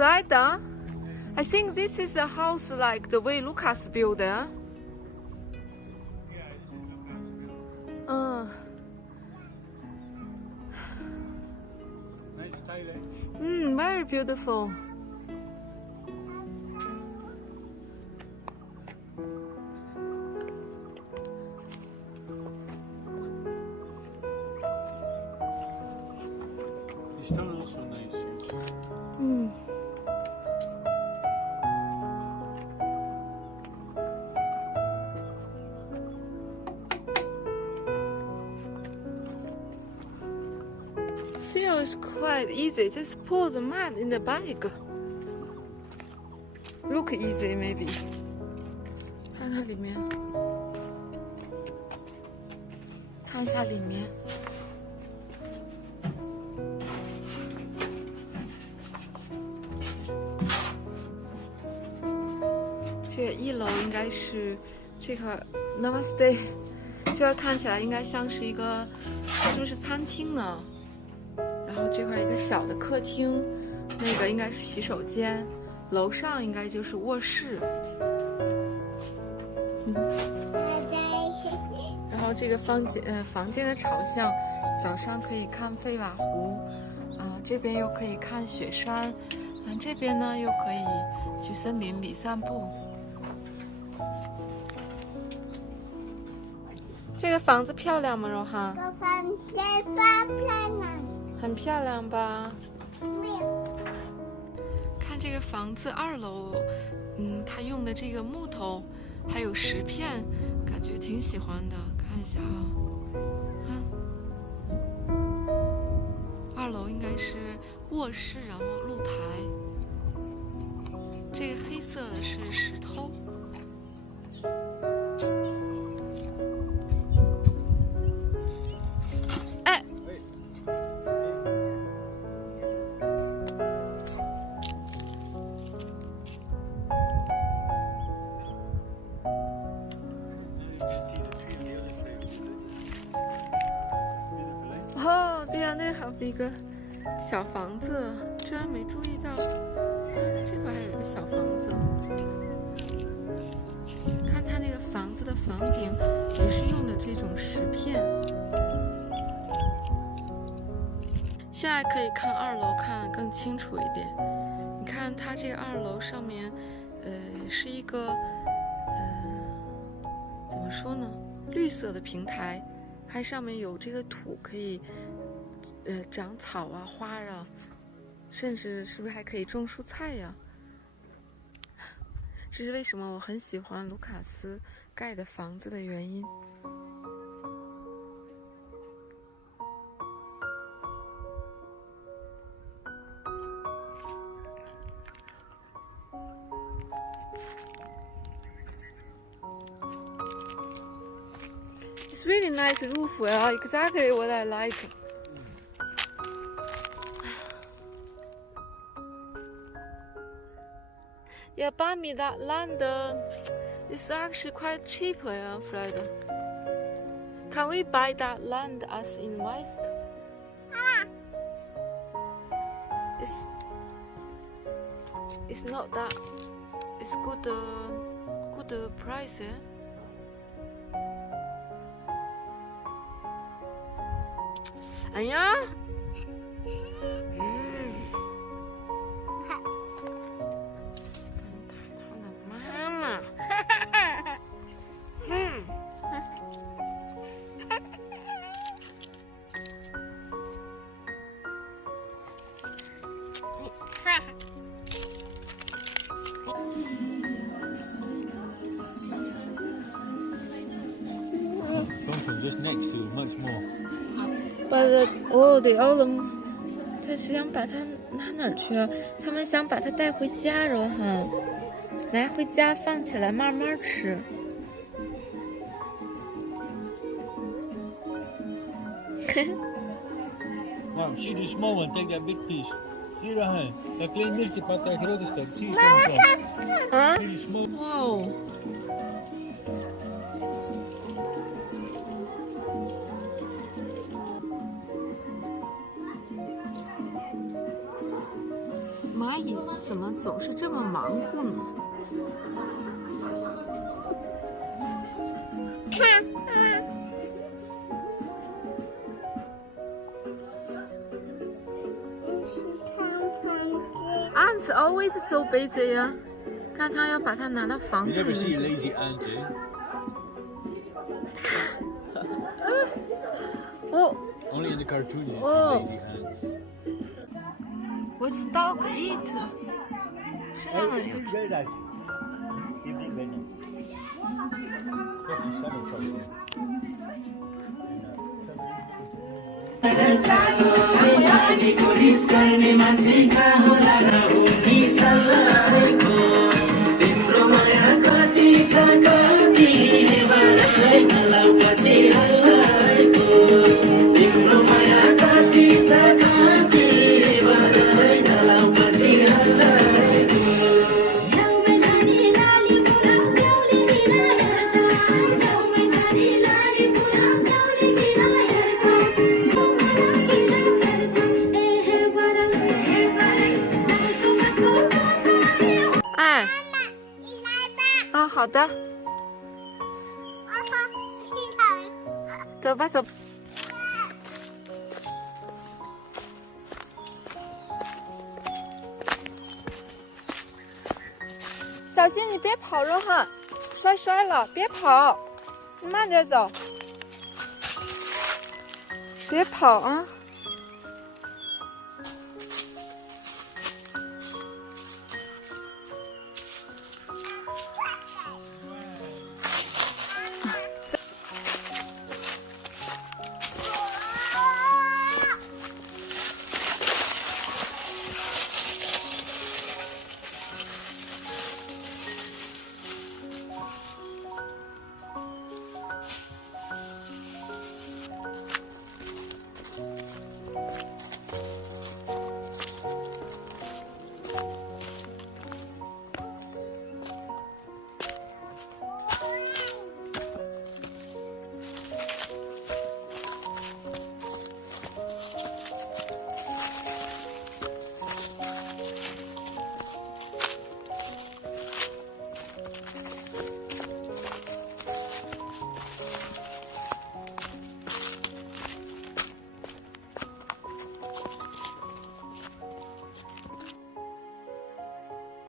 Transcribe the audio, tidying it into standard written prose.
Frida, I think this is a house like the way Lucas built it. Nice tidy. Very beautiful. The stone also nice. Yes. ，Feels quite easy. Just pour the mud in the bag. Look easy, maybe. 看看里面，看一下里面。这个1楼应该是这个 Namaste， 这边看起来应该像是一个，是不是餐厅呢？然后这块一个小的客厅，那个应该是洗手间，楼上应该就是卧室。然后这个房间的朝向，早上可以看费瓦湖，这边又可以看雪山，这边呢又可以去森林里散步。这个房子漂亮吗，柔哈？这房子漂亮。很漂亮吧？没有。看这个房子2楼，它用的这个木头还有石片，感觉挺喜欢的。看一下2楼应该是卧室，然后露台。这个黑色的是石头。哦，对呀，那还有一个小房子，居然没注意到。这块还有一个小房子，看它那个房子的房顶也是用的这种石片。现在可以看2楼，看得更清楚一点。你看它这个2楼上面，是一个怎么说呢？绿色的平台。它上面有这个土，可以长草啊、花啊，甚至是不是还可以种蔬菜呀？这是为什么我很喜欢卢卡斯盖的房子的原因。It's really nice roof, exactly what I like. Yeah, buy me that land. It's actually quite cheap, Fred. Can we buy that land as invest? It's not that. It's good price, eh? 哎呀，他的妈妈，Something just next to it, much more. But they all 他是想把它拿哪儿去啊？他们想把它带回家，柔哈，拿回家放起来慢慢吃。Now, see the small one, take that big piece. See Rahan, that plain mirchi pata hirodistan. See it. 啊 See the small. 哇哦！蚂蚁怎么总是这么忙活呢？看，Ants always so busy 呀，看他要把它拿到房 You 子 never 里 see a 面去。 lazy ant, eh? 哦 Only in the cartoons you see Oh. lazy ants.，What's dog eat？是这样的一个。 Very nice. Evening very nice. Especially summer probably.哎，你来吧，啊，好的，走吧走。小心你别跑，若汉，摔了，别跑，慢点走，别跑啊。